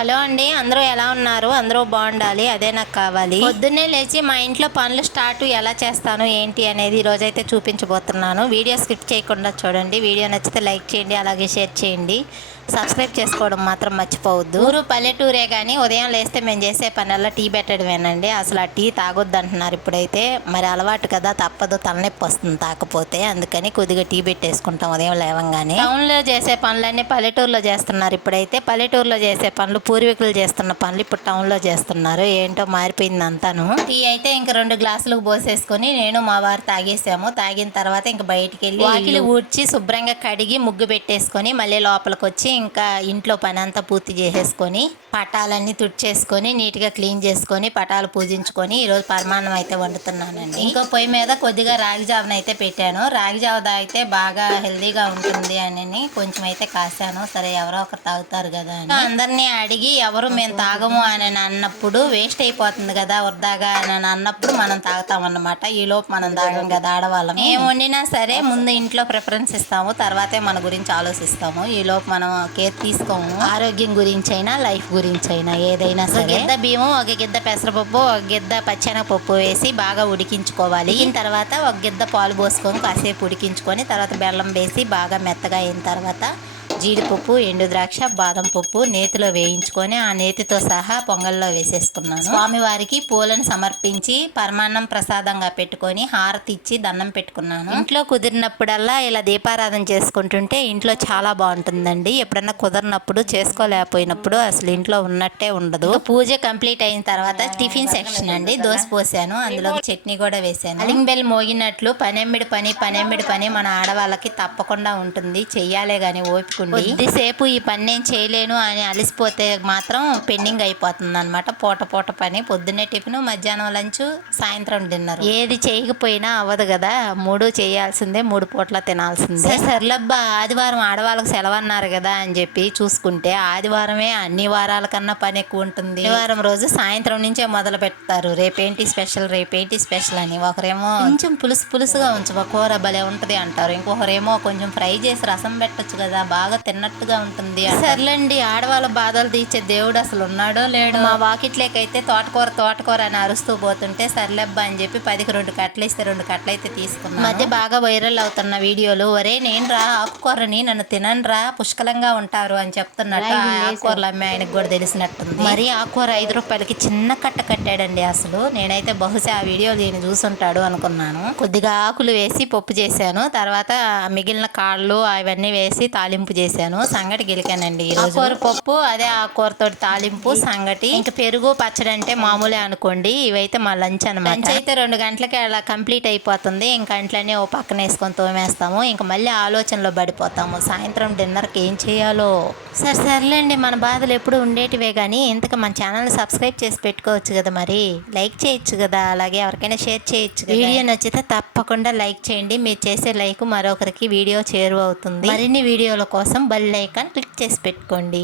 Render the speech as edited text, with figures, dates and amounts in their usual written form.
Hello అండి, అందరూ ఎలా ఉన్నారు? అందరూ బాగుండాలి, అదే నాకు కావాలి. పొద్దున్నే లేచి మా ఇంట్లో పనులు స్టార్ట్ ఎలా చేస్తాను ఏంటి అనేది ఈరోజైతే చూపించబోతున్నాను. వీడియో స్కిప్ చేయకుండా చూడండి. వీడియో నచ్చితే లైక్ చేయండి, అలాగే షేర్ చేయండి. సబ్స్క్రైబ్ చేసుకోవడం మాత్రం మర్చిపోవద్దు. ఊరు పల్లెటూరే కానీ ఉదయం లేస్తే మేము చేసే పనల్లా టీ పెట్టడమేనండి. అసలు ఆ టీ తాగొద్దు అంటున్నారు ఇప్పుడైతే. మరి అలవాటు కదా, తప్పదు, తలనొప్పి వస్తుంది తాకపోతే. అందుకని కొద్దిగా టీ పెట్టేసుకుంటాం ఉదయం లేవంగానే. టౌన్లో చేసే పనులన్నీ పల్లెటూరులో చేస్తున్నారు ఇప్పుడైతే. పల్లెటూరులో చేసే పనులు, పూర్వీకులు చేస్తున్న పనులు ఇప్పుడు టౌన్లో చేస్తున్నారు. ఏంటో మారిపోయింది అంతాను. టీ అయితే ఇంక 2 గ్లాసులకు పోసేసుకొని నేను మా వారు తాగేసాము. తాగిన తర్వాత ఇంక బయటికి వెళ్ళి వాకిలి ఊడ్చి శుభ్రంగా కడిగి ముగ్గు పెట్టేసుకొని మళ్ళీ లోపలికి వచ్చి ఇంకా ఇంట్లో పని అంతా పూర్తి చేసేసుకొని పటాలన్నీ తుడిచేసుకొని నీట్గా క్లీన్ చేసుకొని పటాలు పూజించుకొని ఈరోజు పరమాన్నం అయితే వండుతున్నానండి. ఇంకో పొయ్యి మీద కొద్దిగా రాగి జావను అయితే పెట్టాను. రాగి జావ తాగితే బాగా హెల్దీగా ఉంటుంది అని కొంచెం అయితే కాసాను. సరే ఎవరో ఒకరు తాగుతారు కదా అని అందరినీ అడిగి ఎవరు మేము తాగము అని అన్నప్పుడు వేస్ట్ అయిపోతుంది కదా వృధాగా అని అన్నప్పుడు మనం తాగుతామన్నమాట. ఈ లోపు మనం తాగం కదా ఆడవాళ్ళం. ఏం వండినా సరే ముందు ఇంట్లో ప్రిఫరెన్స్ ఇస్తాము, తర్వాతే మన గురించి ఆలోచిస్తాము. ఈ లోపు మనం కేర్ తీసుకోము. ఆరోగ్యం గురించి అయినా లైఫ్ గురించి అయినా ఏదైనా సరే. గిద్ద బియ్యం, ఒక గిద్ద పెసరపప్పు, ఒక గిద్ద పచ్చెనగపప్పు వేసి బాగా ఉడికించుకోవాలి. దీని తర్వాత ఒక గిద్ద పాలు పోసుకొని కాసేపు ఉడికించుకొని తర్వాత బెల్లం వేసి బాగా మెత్తగా అయిన తర్వాత జీడిపప్పు, ఎండు ద్రాక్ష, బాదం పప్పు నేతిలో వేయించుకొని ఆ నేతితో సహా పొంగల్లో వేసేసుకున్నాను. స్వామివారికి పూలను సమర్పించి పరమాన్నం ప్రసాదంగా పెట్టుకొని హారతి ఇచ్చి దండం పెట్టుకున్నాను. ఇంట్లో కుదిరినప్పుడల్లా ఇలా దీపారాధన చేసుకుంటుంటే ఇంట్లో చాలా బాగుంటుందండి. ఎప్పుడన్నా కుదరినప్పుడు, చేసుకోలేకపోయినప్పుడు అసలు ఇంట్లో ఉన్నట్టే ఉండదు. పూజ కంప్లీట్ అయిన తర్వాత టిఫిన్ సెక్షన్ అండి. దోశ పోసాను, అందులో చట్నీ కూడా వేసాను. అలింగ్ బెల్ మోగినట్లు పనెమ్మిడి పని మన ఆడవాళ్ళకి తప్పకుండా ఉంటుంది. చెయ్యాలే గాని ఓపిక కొద్దిసేపు ఈ పని నేను చేయలేను అని అలసిపోతే మాత్రం పెండింగ్ అయిపోతుంది అనమాట. పూట పని, పొద్దున్నే టిఫిన్, మధ్యాహ్నం లంచ్, సాయంత్రం డిన్నర్. ఏది చేయకపోయినా అవ్వదు కదా, 3 చేయాల్సిందే, 3 పూట్ల తినాల్సిందే. సర్లబ్బా ఆదివారం ఆడవాళ్ళకి సెలవు అన్నారు కదా అని చెప్పి చూసుకుంటే ఆదివారమే అన్ని వారాల కన్నా పని ఎక్కువ ఉంటుంది. ఆదివారం రోజు సాయంత్రం నుంచే మొదలు పెడతారు, రేపేంటి స్పెషల్ అని. ఒకరేమో కొంచెం పులుసుగా ఉంచు కూర భలే ఉంటది అంటారు, ఇంకొకరేమో కొంచెం ఫ్రై చేసి రసం పెట్టొచ్చు కదా, బాగా తిన్నట్టుగా ఉంటుంది. సర్లేండి, ఆడవాళ్ళ బాధలు తీర్చే దేవుడు అసలు ఉన్నాడో లేడో. మా వాకిట్లేకైతే తోటకూర అని అరుస్తూ పోతుంటే సర్లేబ్బా అని చెప్పి 10కి 2 కట్టలు ఇస్తే 2 కట్టలు అయితే తీసుకున్నాను. మధ్య బాగా వైరల్ అవుతున్న వీడియోలు, ఒరే నేను రా ఆకుకూరని నన్ను తిననురా పుష్కలంగా ఉంటారు అని చెప్తున్నట్టు ఆకుకూరలు అమ్మే ఆయనకు కూడా తెలిసినట్టుంది. మరి ఆకుకూర 5 రూపాయలకి చిన్న కట్ట కట్టాడండి. అసలు నేనైతే బహుశా ఆ వీడియో దీన్ని చూసుంటాడు అనుకున్నాను. కొద్దిగా ఆకులు వేసి పప్పు చేశాను, తర్వాత మిగిలిన కాళ్ళు అవన్నీ వేసి తాలింపు చేశాను. సంగటి గెలికానండి ఈరోజు. ఆకుకూర పప్పు, అదే ఆకుకూరతో తాలింపు, సంగటి, ఇంకా పెరుగు, పచ్చడి అంటే మామూలే అనుకోండి. ఇవైతే మా లంచ్ అనమాట. లంచ్ అయితే 2 గంటలకి అలా కంప్లీట్ అయిపోతుంది. ఇంకా అంట్లనే ఓ పక్కన వేసుకొని తోమేస్తాము. ఇంకా మళ్ళీ ఆలోచనలో పడిపోతాము సాయంత్రం డిన్నర్కి ఏం చేయాలో. సర్లేండి, మన బాధలు ఎప్పుడు ఉండేటివే కానీ ఇంతకు మన ఛానల్ సబ్స్క్రైబ్ చేసి పెట్టుకోవచ్చు కదా, మరి లైక్ చేయొచ్చు కదా, అలాగే ఎవరికైనా షేర్ చేయొచ్చు. వీడియో నచ్చితే తప్పకుండా లైక్ చేయండి. మీరు చేసే లైక్ మరొకరికి వీడియో చేరువ అవుతుంది. మరిన్ని వీడియోల కోసం బెల్ ఐకాన్ క్లిక్ చేసి పెట్టుకోండి.